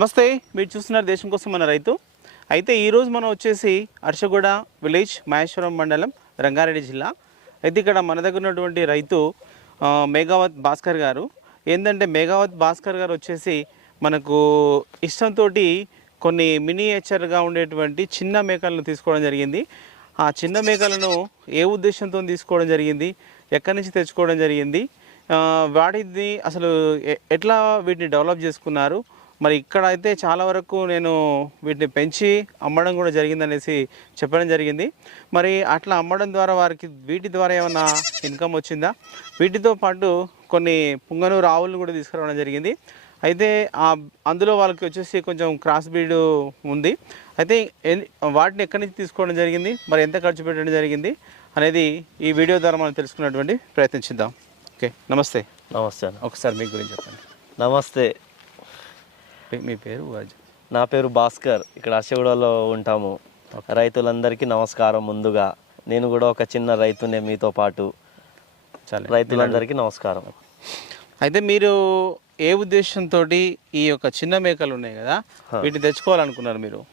నమస్తే. మీరు చూస్తున్నారు దేశం కోసం మన రైతు. అయితే ఈరోజు మనం వచ్చేసి అర్షగూడ విలేజ్ మహేశ్వరం మండలం రంగారెడ్డి జిల్లా. అయితే ఇక్కడ మన దగ్గర ఉన్నటువంటి రైతు మేఘావత్ భాస్కర్ గారు. ఏంటంటే మేఘావత్ భాస్కర్ గారు వచ్చేసి మనకు ఇష్టంతో కొన్ని మినియేచర్గా ఉండేటువంటి చిన్న మేకలను తీసుకోవడం జరిగింది. ఆ చిన్న మేకలను ఏ ఉద్దేశంతో తీసుకోవడం జరిగింది? ఎక్కడి నుంచి తెచ్చుకోవడం జరిగింది? వాటిని అసలు ఎట్లా వీటిని డెవలప్ చేసుకున్నారు? మరి ఇక్కడ అయితే చాలా వరకు నేను వీటిని పెంచి అమ్మడం కూడా జరిగిందనేసి చెప్పడం జరిగింది. మరి అట్లా అమ్మడం ద్వారా వారికి వీటి ద్వారా ఏమైనా ఇన్కమ్ వచ్చిందా? వీటితో పాటు కొన్ని పుంగనూరు ఆవులను కూడా తీసుకురావడం జరిగింది. అయితే ఆ అందులో వాళ్ళకి వచ్చేసి కొంచెం క్రాస్ బ్రీడ్ ఉంది. అయితే ఎన్- వాటిని ఎక్కడి నుంచి తీసుకోవడం జరిగింది? మరి ఎంత ఖర్చు పెట్టడం జరిగింది? అనేది ఈ వీడియో ద్వారా మనం తెలుసుకున్నటువంటి ప్రయత్నించిద్దాం ఓకే నమస్తే. నమస్తే ఒకసారి మీ గురించి చెప్పండి. నమస్తే. మీ- మీ పేరు వాజ్. నా పేరు భాస్కర్. ఇక్కడ అశగూడలో ఉంటాము. రైతులందరికీ నమస్కారం ముందుగా. నేను కూడా ఒక చిన్న రైతునే మీతో పాటు. చాలా. రైతులందరికీ నమస్కారం. అయితే మీరు ఏ ఉద్దేశంతో ఈ యొక్క చిన్న మేకలు ఉన్నాయి కదా వీటిని తెచ్చుకోవాలనుకున్నారు మీరు?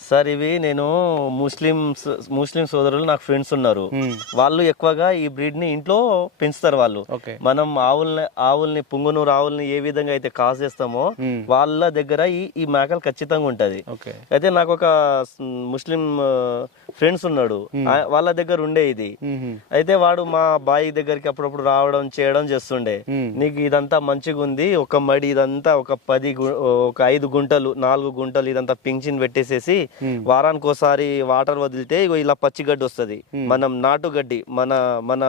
సార్ ఇవి నేను ముస్లిం ముస్లిం సోదరులు నాకు ఫ్రెండ్స్ ఉన్నారు. వాళ్ళు ఎక్కువగా ఈ బ్రీడ్ని ఇంట్లో పెంచుతారు వాళ్ళు. మనం ఆవుల్ని ఆవుల్ని పుంగునూరు ఆవుల్ని ఏ విధంగా అయితే కాస్ చేస్తామో. వాళ్ళ దగ్గర ఈ ఈ మేకలు ఖచ్చితంగా ఉంటది. అయితే నాకు ఒక ముస్లిం ఫ్రెండ్స్ ఉన్నాడు. వాళ్ళ దగ్గర ఉండే ఇది. అయితే వాడు మా బాయి దగ్గరికి అప్పుడప్పుడు రావడం చేయడం చేస్తుండే. నీకు ఇదంతా మంచిగా ఉంది ఒక మడి ఇదంతా ఒక పది గు- ఒక ఐదు గుంటలు నాలుగు గుంటలు ఇదంతా పింఛన్ పెట్టేసేసి వారానికి ఒకసారి వాటర్ వదిలితే ఇగో ఇలా పచ్చిగడ్డి వస్తది. మనం నాటు గడ్డి మన మన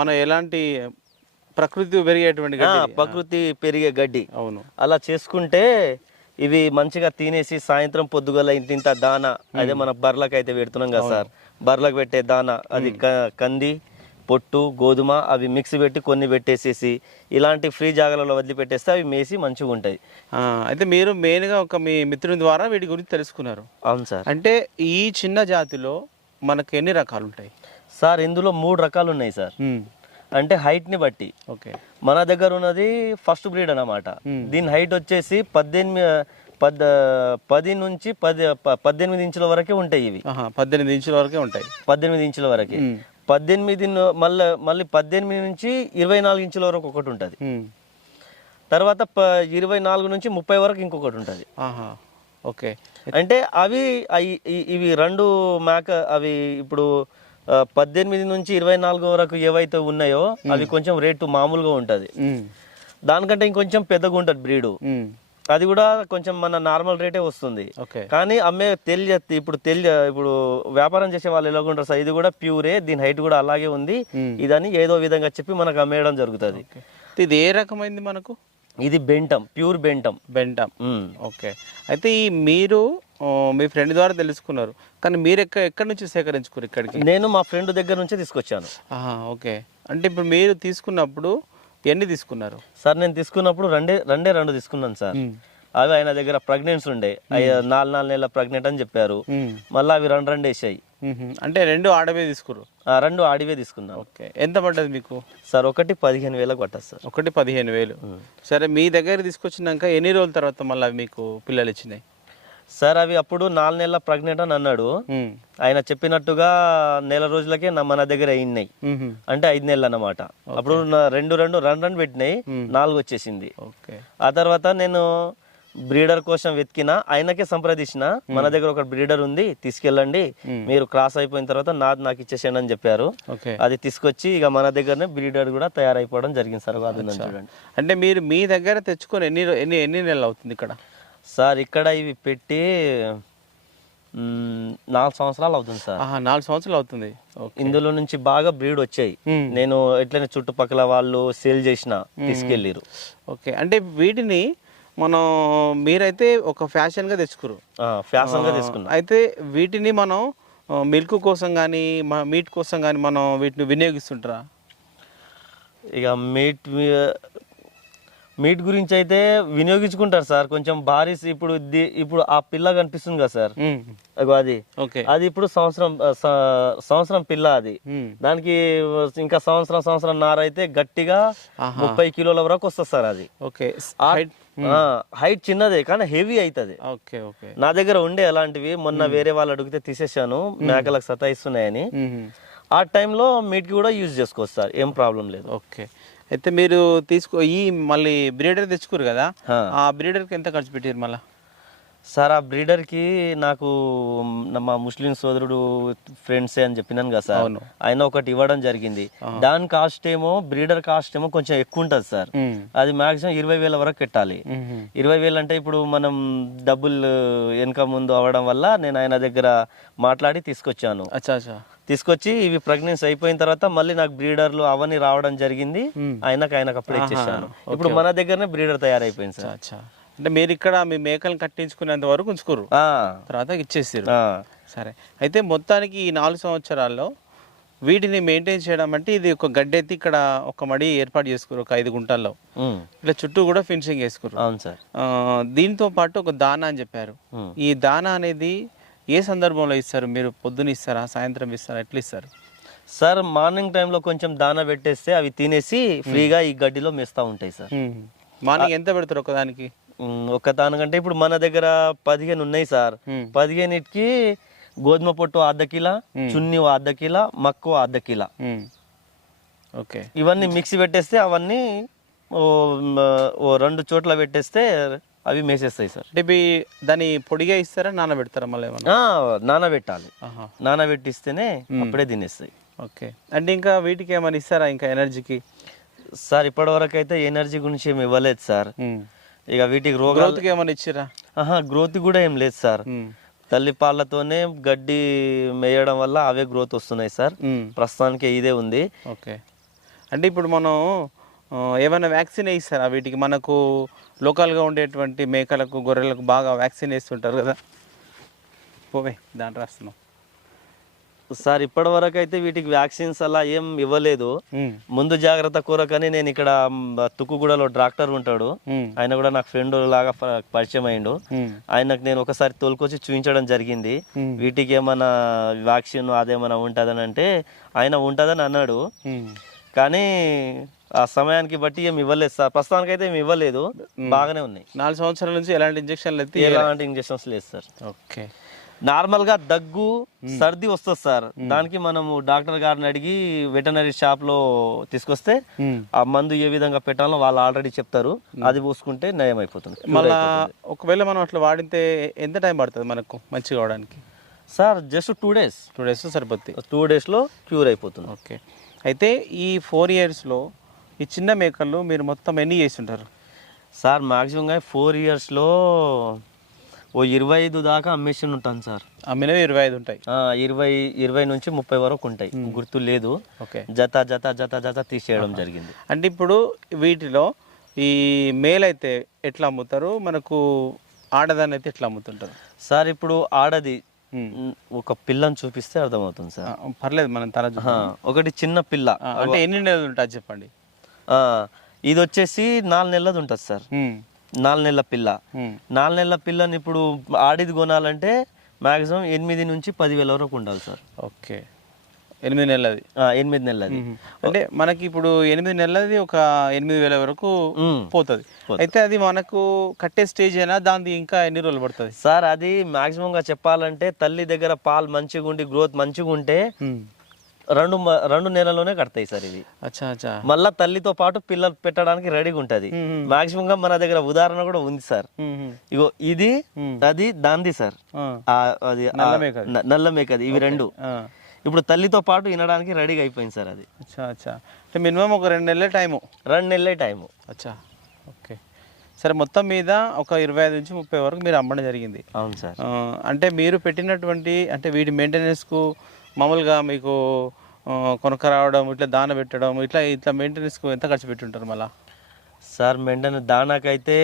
మనం ఎలాంటి ప్రకృతి పెరిగేటువంటి గడ్డి. ప్రకృతి పెరిగే గడ్డి. అవును. అలా చేసుకుంటే ఇవి మంచిగా తినేసి సాయంత్రం పొద్దుగల ఇంత ఇంత దాన అదే మన బర్లకు అయితే పెడుతున్నాం కదా సార్. బర్లకు పెట్టే దాన అది కంది పొట్టు గోధుమ అవి మిక్స్ పెట్టి కొన్ని పెట్టేసేసి ఇలాంటి ఫ్రీ జాగాలలో వదిలిపెట్టేస్తే అవి మేసి మంచిగా ఉంటాయి. అయితే మీరు మెయిన్గా ఒక మీ మిత్రుని ద్వారా వీటి గురించి తెలుసుకున్నారు. అవును సార్. అంటే ఈ చిన్న జాతిలో మనకు ఎన్ని రకాలు ఉంటాయి? సార్ ఇందులో మూడు రకాలు ఉన్నాయి సార్. అంటే హైట్ని బట్టి. ఓకే. మన దగ్గర ఉన్నది ఫస్ట్ బ్రీడ్ అన్నమాట. దీని హైట్ వచ్చేసి పద్దెనిమిది పద్ పది నుంచి పది పద్దెనిమిది ఇంచుల వరకే ఉంటాయి ఇవి. పద్దెనిమిది ఇంచుల వరకే ఉంటాయి. పద్దెనిమిది ఇంచుల వరకే. పద్దెనిమిది మళ్ళీ మళ్ళీ పద్దెనిమిది నుంచి ఇరవై నాలుగు ఇంచుల వరకు ఒకటి ఉంటుంది. తర్వాత ఇరవై నాలుగు నుంచి ముప్పై వరకు ఇంకొకటి ఉంటుంది. ఓకే. అంటే అవి ఇవి రెండు మేక అవి ఇప్పుడు పద్దెనిమిది నుంచి ఇరవై నాలుగు వరకు ఏవైతే ఉన్నాయో అవి కొంచెం రేటు మామూలుగా ఉంటుంది. దానికంటే ఇంకొంచెం పెద్దగా ఉంటుంది బ్రీడు. అది కూడా కొంచెం మన నార్మల్ రేటే వస్తుంది. ఓకే. కానీ అమ్మే తెలియ ఇప్పుడు తెలియ ఇప్పుడు వ్యాపారం చేసే వాళ్ళు ఎలాగుంటారు సార్ ఇది కూడా ప్యూరే దీని హైట్ కూడా అలాగే ఉంది. ఇదని ఏదో విధంగా చెప్పి మనకు అమ్మేయడం జరుగుతుంది. ఇది ఏ రకమైంది మనకు? ఇది బెంటం ప్యూర్ బెంటం. బెంటం. ఓకే. అయితే ఈ మీరు మీ ఫ్రెండ్ ద్వారా తెలుసుకున్నారు. కానీ మీరు ఎక్క ఎక్కడి నుంచి సేకరించుకున్నారు ఇక్కడికి? నేను మా ఫ్రెండ్ దగ్గర నుంచే తీసుకొచ్చాను. ఓకే. అంటే ఇప్పుడు మీరు తీసుకున్నప్పుడు ఎన్ని తీసుకున్నారు? సార్ నేను తీసుకున్నప్పుడు రెండే రెండే రెండు తీసుకున్నాను సార్. అవి ఆయన దగ్గర ప్రెగ్నెన్స్ ఉండే. నాలుగు నాలుగు నెలల ప్రెగ్నెంట్ అని చెప్పారు. మళ్ళీ అవి రెండు రెండు వేసాయి. అంటే రెండు ఆడవే తీసుకురు ఆ, రెండు ఆడివే తీసుకున్నాను. ఓకే. ఎంత పడ్డది మీకు? సార్ ఒకటి పదిహేను వేలకు పట్టదు సార్. ఒకటి పదిహేను వేలు. సరే మీ దగ్గర తీసుకొచ్చినాక ఎన్ని రోజుల తర్వాత మళ్ళీ మీకు పిల్లలు ఇచ్చినాయి? సార్ అవి అప్పుడు నాలుగు నెలల ప్రెగ్నెంట్ అని అన్నాడు. ఆయన చెప్పినట్టుగా నెల రోజులకే నా మన దగ్గర అయినాయి. అంటే ఐదు నెలలు అన్నమాట. అప్పుడు రెండు రెండు రెండు రెండు పెట్టినాయి. నాలుగు వచ్చేసింది. ఆ తర్వాత నేను బ్రీడర్ కోసం వెతికిన ఆయనకే సంప్రదించిన మన దగ్గర ఒక బ్రీడర్ ఉంది తీసుకెళ్ళండి. మీరు క్రాస్ అయిపోయిన తర్వాత నాది నాకు ఇచ్చేసేయండి అని చెప్పారు. అది తీసుకొచ్చి ఇక మన దగ్గరనే బ్రీడర్ కూడా తయారైపోవడం జరిగింది సార్ అంటే మీరు మీ దగ్గర తెచ్చుకొని ఎన్ని ఎన్ని ఎన్ని నెలలు అవుతుంది ఇక్కడ? సార్ ఇక్కడ ఇవి పెట్టి నాలుగు సంవత్సరాలు అవుతుంది సార్. ఆహా, నాలుగు సంవత్సరాలు అవుతుంది. ఇందులో నుంచి బాగా బ్రీడ్ వచ్చాయి. నేను ఎట్లనే చుట్టుపక్కల వాళ్ళు సేల్ చేసిన తీసుకెళ్ళిరు ఓకే. అంటే వీటిని మనం మీరైతే ఒక ఫ్యాషన్గా తెచ్చుకురు ఫ్యాషన్గా తీసుకున్నా. అయితే వీటిని మనం మిల్క్ కోసం కానీ మీట్ కోసం కానీ మనం వీటిని వినియోగిస్తుంటారా? ఇక మీట్ మీట్ గురించి అయితే వినియోగించుకుంటారు సార్. కొంచెం భారీ ఇప్పుడు ఇప్పుడు ఆ పిల్ల కనిపిస్తుంది కదా సార్. అది. ఓకే. అది ఇప్పుడు సంవత్సరం సంవత్సరం పిల్ల అది. దానికి ఇంకా సంవత్సరం సంవత్సరం నార అయితే గట్టిగా ముప్పై కిలోల వరకు వస్తుంది సార్ అది. హైట్ చిన్నదే కానీ హెవీ అవుతుంది నా దగ్గర ఉండే అలాంటివి మొన్న వేరే వాళ్ళు అడిగితే తీసేసాను మేకలకు సతాయిస్తున్నాయని. ఆ టైంలో మీట్కి కూడా యూజ్ చేసుకోవచ్చు సార్. ఏం ప్రాబ్లం లేదు. ఓకే. అయితే మీరు తీసుకో ఈ మళ్ళీ బ్రీడర్ తెచ్చుకోరు కదా ఆ. బ్రీడర్కి ఎంత ఖర్చు పెట్టారు మళ్ళీ సార్ ఆ బ్రీడర్కి నాకు మ్, ముస్లిం సోదరుడు ఫ్రెండ్సే అని చెప్పినాను కదా సార్. ఆయన ఒకటి ఇవ్వడం జరిగింది. దాని కాస్ట్ ఏమో బ్రీడర్ కాస్ట్ ఏమో కొంచెం ఎక్కువ ఉంటుంది సార్. అది మాక్సిమం ఇరవై వేల వరకు పెట్టాలి ఇరవై వేలు అంటే ఇప్పుడు మనం డబ్బులు వెనక ముందు అవ్వడం వల్ల నేను ఆయన దగ్గర మాట్లాడి తీసుకొచ్చాను. తీసుకొచ్చి ఇవి ప్రెగ్నెన్సీ అయిపోయిన తర్వాత మళ్ళీ నాకు బ్రీడర్లు అవన్నీ రావడం జరిగింది. ఆయనకు ఆయనకు అప్పుడే ఇచ్చేసాను. ఇప్పుడు మన దగ్గరనే బ్రీడర్ తయారైపోయింది సార్. అంటే మీరు ఇక్కడ మీ మేకలను కట్టించుకునేంత వరకు ఉంచుకోరు ఆ, తర్వాత ఇచ్చేసారు. సరే. అయితే మొత్తానికి ఈ నాలుగు సంవత్సరాల్లో వీటిని మెయింటైన్ చేయడం అంటే ఇది ఒక గడ్డెత్తి ఇక్కడ ఒక మడి ఏర్పాటు చేసుకురు ఒక ఐదు గుంటల్లో. ఇట్లా చుట్టూ కూడా ఫినిషింగ్ చేసుకురు అవును సార్. ఆ, దీంతో పాటు ఒక దానా అని చెప్పారు. ఈ దానా అనేది ఏ సందర్భంలో ఇస్తారు? మీరు పొద్దున ఇస్తారా? సాయంత్రం ఇస్తారా? ఎట్లా ఇస్తారు? సార్ మార్నింగ్ టైంలో కొంచెం దానా పెట్టేస్తే అవి తినేసి ఫ్రీగా ఈ గడ్డిలో మేస్తా ఉంటాయి సార్. మార్నింగ్ ఎంత పెడతారు ఒకదానికి? ఒక దానికంటే ఇప్పుడు మన దగ్గర పదిహేను ఉన్నాయి సార్. పదిహేనుకి గోధుమ పొట్టు అర్ధ కిలో చున్ని అర్ధ కిలో మక్కువ అర్ధ కిలో. ఓకే. ఇవన్నీ మిక్సీ పెట్టేస్తే అవన్నీ ఓ రెండు చోట్ల పెట్టేస్తే అవి మేసేస్తాయి సార్. అంటే దాన్ని పొడిగా ఇస్తారా నానబెడతారా మళ్ళీ నానబెట్టాలి. నానబెట్టిస్తేనే అప్పుడే తినేస్తాయి. ఓకే. అంటే ఇంకా వీటికి ఏమైనా ఇస్తారా ఇంకా ఎనర్జీకి? సార్ ఇప్పటి వరకు అయితే ఎనర్జీ గురించి ఏమి ఇవ్వలేదు సార్. ఇక వీటికి రోగాలు గ్రోత్కి ఏమైనా ఇచ్చిరా? ఆహా గ్రోత్ కూడా ఏం లేదు సార్. తల్లి పాలతోనే గడ్డి మేయడం వల్ల అవే గ్రోత్ వస్తున్నాయి సార్. ప్రస్తుతానికి ఇదే ఉంది. ఓకే అంటే ఇప్పుడు మనం ఆ, ఏమైనా వ్యాక్సిన్ వేయిస్తారా వీటికి? మనకు లోకల్గా ఉండేటువంటి మేకలకు గొర్రెలకు బాగా వ్యాక్సిన్ వేస్తుంటారు కదా. పోవే దాంట్లో రాస్తున్నాం. సార్ ఇప్పటి వరకు అయితే వీటికి వ్యాక్సిన్స్ అలా ఏం ఇవ్వలేదు. ముందు జాగ్రత్త కోరకని నేను ఇక్కడ తుక్కుగూడలో డాక్టర్ ఉంటాడు. ఆయన కూడా నాకు ఫ్రెండ్ లాగా పరిచయం అయిండు. ఆయనకు నేను ఒకసారి తోలుకొచ్చి చూపించడం జరిగింది. వీటికి ఏమైనా వ్యాక్సిన్ అదేమైనా ఉంటుందని అంటే ఆయన ఉంటుందని అన్నాడు. కానీ ఆ సమయానికి బట్టి ఏమి ఇవ్వలేదు సార్. ప్రస్తుతానికి అయితే ఏమి ఇవ్వలేదు బాగానే ఉన్నాయి. నాలుగు సంవత్సరాల నుంచి ఎలాంటి ఇంజక్షన్లు అయితే ఎలాంటి ఇంజక్షన్స్ లేదు సార్. ఓకే. నార్మల్గా దగ్గు సర్ది వస్తుంది సార్. దానికి మనము డాక్టర్ గారిని అడిగి వెటనరీ షాప్లో తీసుకొస్తే ఆ మందు ఏ విధంగా పెట్టాలో వాళ్ళు ఆల్రెడీ చెప్తారు. అది పూసుకుంటే నయం అయిపోతుంది మళ్ళా ఒకవేళ మనం అట్లా వాడితే ఎంత టైం పడుతుంది మనకు మంచిగా అవడానికి sir just two days. Two days సరిపోద్ది. టూ డేస్లో క్యూర్ అయిపోతుంది. ఓకే. అయితే ఈ ఫోర్ ఇయర్స్లో ఈ చిన్న మేకలు మీరు మొత్తం ఎన్ని చేస్తుంటారు సార్ మాక్సిమంగా ఫోర్ ఇయర్స్లో ఓ ఇరవై ఐదు దాకా అమ్మేషన్ ఉంటాను సార్. అమ్మినవి ఇరవై ఐదు ఉంటాయి. ఇరవై ఇరవై నుంచి ముప్పై వరకు ఉంటాయి. గుర్తు లేదు. ఓకే. జత జత జత జత తీసేయడం జరిగింది. అంటే ఇప్పుడు వీటిలో ఈ మేల్ అయితే ఎట్లా అమ్ముతారు? మనకు ఆడదాన్ని అయితే ఎట్లా అమ్ముతుంటారు? సార్ ఇప్పుడు ఆడది ఒక పిల్లని చూపిస్తే అర్థమవుతుంది సార్. పర్లేదు మనం ఆ, ఒకటి చిన్న పిల్ల. అంటే ఎన్ని నెలలు ఉంటుంది చెప్పండి? ఇది వచ్చేసి నాలుగు నెలలది ఉంటుంది సార్. నాలుగు నెలల పిల్ల. నాలుగు నెలల పిల్లని ఇప్పుడు ఆడిది కొనాలంటే మాక్సిమం ఎనిమిది నుంచి పదివేల వరకు ఉండాలి సార్. ఓకే. ఎనిమిది నెలలది. ఎనిమిది నెలలది. అంటే మనకి ఇప్పుడు ఎనిమిది నెలలది ఒక ఎనిమిది వేల వరకు. పోతుంది. అయితే అది మనకు కట్టే స్టేజ్ అయినా దాని ఇంకా ఎన్ని రోజులు పడుతుంది? సార్ అది మాక్సిమం గా చెప్పాలంటే తల్లి దగ్గర పాలు మంచిగా ఉండి గ్రోత్ మంచిగా ఉంటే రెండు రెండు నెలల్లోనే కడతాయి సార్ అచ్చా మళ్ళా తల్లితో పాటు పిల్లలు పెట్టడానికి రెడీగా ఉంటది. మాక్సిమం గా మన దగ్గర ఉదాహరణ కూడా ఉంది సార్. ఇగో ఇది. అది దాంది సార్. అది నల్ల మేకది. ఇవి రెండు. ఇప్పుడు తల్లితో పాటు వినడానికి రెడీగా అయిపోయింది సార్ అది. అంటే మినిమం ఒక రెండు నెలల టైము. రెండు నెలలే టైము. అచ్చా. ఓకే. సరే మొత్తం మీద ఒక ఇరవై ఐదు నుంచి ముప్పై వరకు మీరు అమ్మడం జరిగింది. అవును సార్. అంటే మీరు పెట్టినటువంటి అంటే వీటి మెయింటెనెన్స్కు మామూలుగా మీకు ఆ, కొనక రావడం ఇట్లా దాన పెట్టడం ఇట్లా ఇట్లా మెయింటెనెన్స్కు ఎంత ఖర్చు పెట్టుంటారు మళ్ళా? సార్ మెంటనే దానాకైతే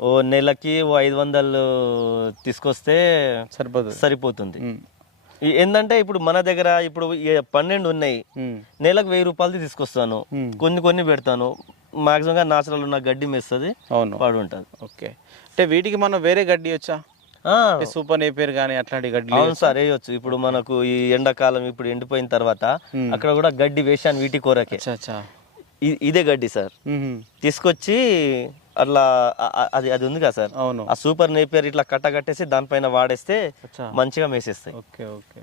ఓ నెలకి ఓ ఐదు వందలు తీసుకొస్తే సరిపోతుంది. సరిపోతుంది ఏందంటే ఇప్పుడు మన దగ్గర ఇప్పుడు పన్నెండు ఉన్నాయి. నెలకు వెయ్యి రూపాయలది తీసుకొస్తాను. కొన్ని కొన్ని పెడతాను. మాక్సిమంగా నాచురల్ ఉన్న గడ్డి మెస్తుంది అవును. వాడు ఉంటుంది. ఓకే. అంటే వీటికి మనం వేరే గడ్డి వచ్చా? సూపర్ నేపేరు కానీ అట్లాంటి గడ్డి అవును సార్ వేయొచ్చు. ఇప్పుడు మనకు ఈ ఎండాకాలం ఇప్పుడు ఎండిపోయిన తర్వాత. అక్కడ కూడా గడ్డి వేసాను వీటి కొరకే. ఇదే గడ్డి సార్. తీసుకొచ్చి అట్లా అది అది ఉంది కదా సార్. అవును. ఆ సూపర్ నేపియర్ ఇట్లా కట్ట కట్టేసి దానిపైన వాడేస్తే మంచిగా మేసేస్తాయి. Okay okay.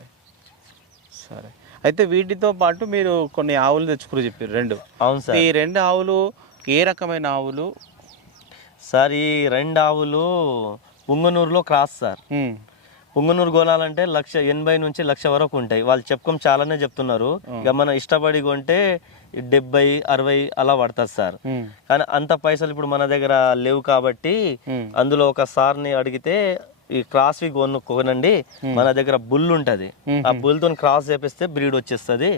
సరే. అయితే వీటితో పాటు మీరు కొన్ని ఆవులు తెచ్చుకుని చెప్పారు రెండు. అవును సార్. ఈ రెండు ఆవులు ఏ రకమైన ఆవులు? సార్ ఈ రెండు ఆవులు పుంగనూరులో క్రాస్ సార్. ఉమ్, పుంగనూరు గోళాలంటే లక్ష ఎనభై నుంచి లక్ష వరకు ఉంటాయి. వాళ్ళు చెప్పుకోం చాలానే చెప్తున్నారు. ఇక మనం ఇష్టపడి కొంటే డెబ్బై అరవై అలా పడుతుంది సార్. కానీ అంత పైసలు ఇప్పుడు మన దగ్గర లేవు కాబట్టి అందులో ఒక సార్ని అడిగితే ఈ క్రాస్ వి కొను కొనండి. మన దగ్గర బుల్ ఉంటది. ఆ బుల్తో క్రాస్ చేపిస్తే బ్రీడ్ వచ్చేస్తుంది.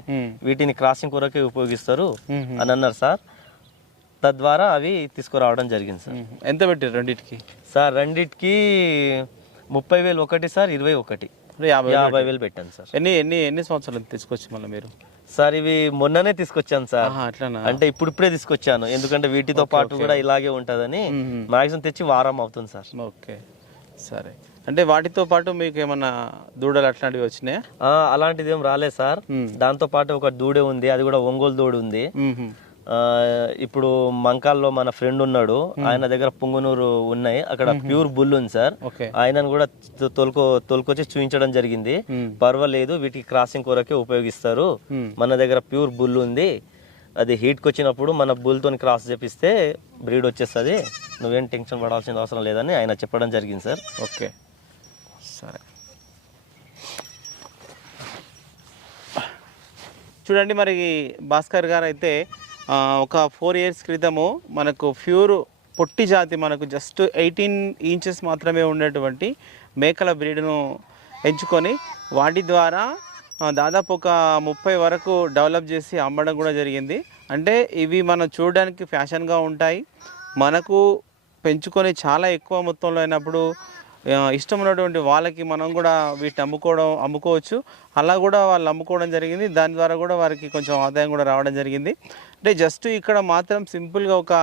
వీటిని క్రాసింగ్ కొరకే ఉపయోగిస్తారు అని అన్నారు సార్. తద్వారా అవి తీసుకురావడం జరిగింది సార్. ఎంత పెట్టారు రెండింటికి? సార్ రెండిటికి ముప్పై వేలు ఒకటి సార్ ఇరవై ఒకటి. యాభై వేలు పెట్టాను సార్. ఎన్ని ఎన్ని ఎన్ని సంవత్సరాలు తీసుకొచ్చి మళ్ళీ మీరు? సార్ ఇవి మొన్ననే తీసుకొచ్చాను సార్. అంటే ఇప్పుడిప్పుడే తీసుకొచ్చాను. ఎందుకంటే వీటితో పాటు కూడా ఇలాగే ఉంటదని. మాక్సిమం తెచ్చి వారం అవుతుంది సార్. ఓకే సరే. అంటే వాటితో పాటు మీకు ఏమన్నా దూడలు అట్లాంటివి వచ్చినాయా? అలాంటిది ఏం రాలేదు సార్. దాంతో పాటు ఒక దూడే ఉంది అది కూడా ఒంగోలు దూడ ఉంది. ఇప్పుడు మంకాల్లో మన ఫ్రెండ్ ఉన్నాడు. ఆయన దగ్గర పుంగునూరు ఉన్నాయి. అక్కడ ప్యూర్ బుల్ ఉంది సార్. ఆయనను కూడా తోలుకో తోలుకొచ్చి చూపించడం జరిగింది. మ్మ్. పర్వాలేదు వీటికి క్రాసింగ్ కొరకే ఉపయోగిస్తారు. మన దగ్గర ప్యూర్ బుల్ ఉంది. అది హీట్కి వచ్చినప్పుడు మన బుల్తో క్రాస్ చేపిస్తే బ్రీడ్ వచ్చేస్తుంది. నువ్వేం టెన్షన్ పడాల్సిన అవసరం లేదని ఆయన చెప్పడం జరిగింది సార్. ఓకే సరే. చూడండి మరి భాస్కర్ గారు అయితే ఒక ఫోర్ ఇయర్స్ క్రితము మనకు ప్యూర్ పొట్టి జాతి మనకు జస్ట్ ఎయిటీన్ ఇంచెస్ మాత్రమే ఉండేటువంటి మేకల బ్రీడ్ను ఎంచుకొని వాటి ద్వారా దాదాపు ఒక ముప్పై వరకు డెవలప్ చేసి అమ్మడం కూడా జరిగింది. అంటే ఇవి మనం చూడడానికి ఫ్యాషన్గా ఉంటాయి. మనకు పెంచుకొని చాలా ఎక్కువ మొత్తంలో అయినప్పుడు ఇష్టం ఉన్నటువంటి వాళ్ళకి మనం కూడా వీటిని అమ్ముకోవడం అమ్ముకోవచ్చు. అలా కూడా వాళ్ళు అమ్ముకోవడం జరిగింది. దాని ద్వారా కూడా వారికి కొంచెం ఆదాయం కూడా రావడం జరిగింది. అంటే జస్ట్ ఇక్కడ మాత్రం సింపుల్గా ఒక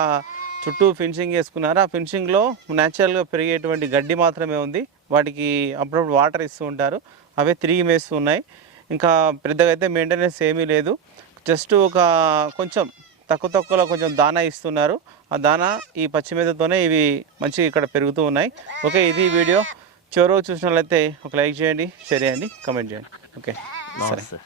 చుట్టూ ఫినిషింగ్ చేసుకున్నారు ఆ ఫినిషింగ్లో న్యాచురల్గా పెరిగేటువంటి గడ్డి మాత్రమే ఉంది. వాటికి అప్పుడప్పుడు వాటర్ ఇస్తూ ఉంటారు. అవే తిరిగి మేస్తూ ఉన్నాయి. ఇంకా పెద్దగా అయితే మెయింటెనెన్స్ ఏమీ లేదు. జస్ట్ ఒక కొంచెం తక్కువ తక్కువలో కొంచెం దానా ఇస్తున్నారు. ఆ దానా ఈ పచ్చి మీదతోనే ఇవి మంచిగా ఇక్కడ పెరుగుతూ ఉన్నాయి. ఓకే ఇది వీడియో. చివరకు చూసినట్లయితే ఒక లైక్ చేయండి షేర్ చేయండి కమెంట్ చేయండి. ఓకే సరే.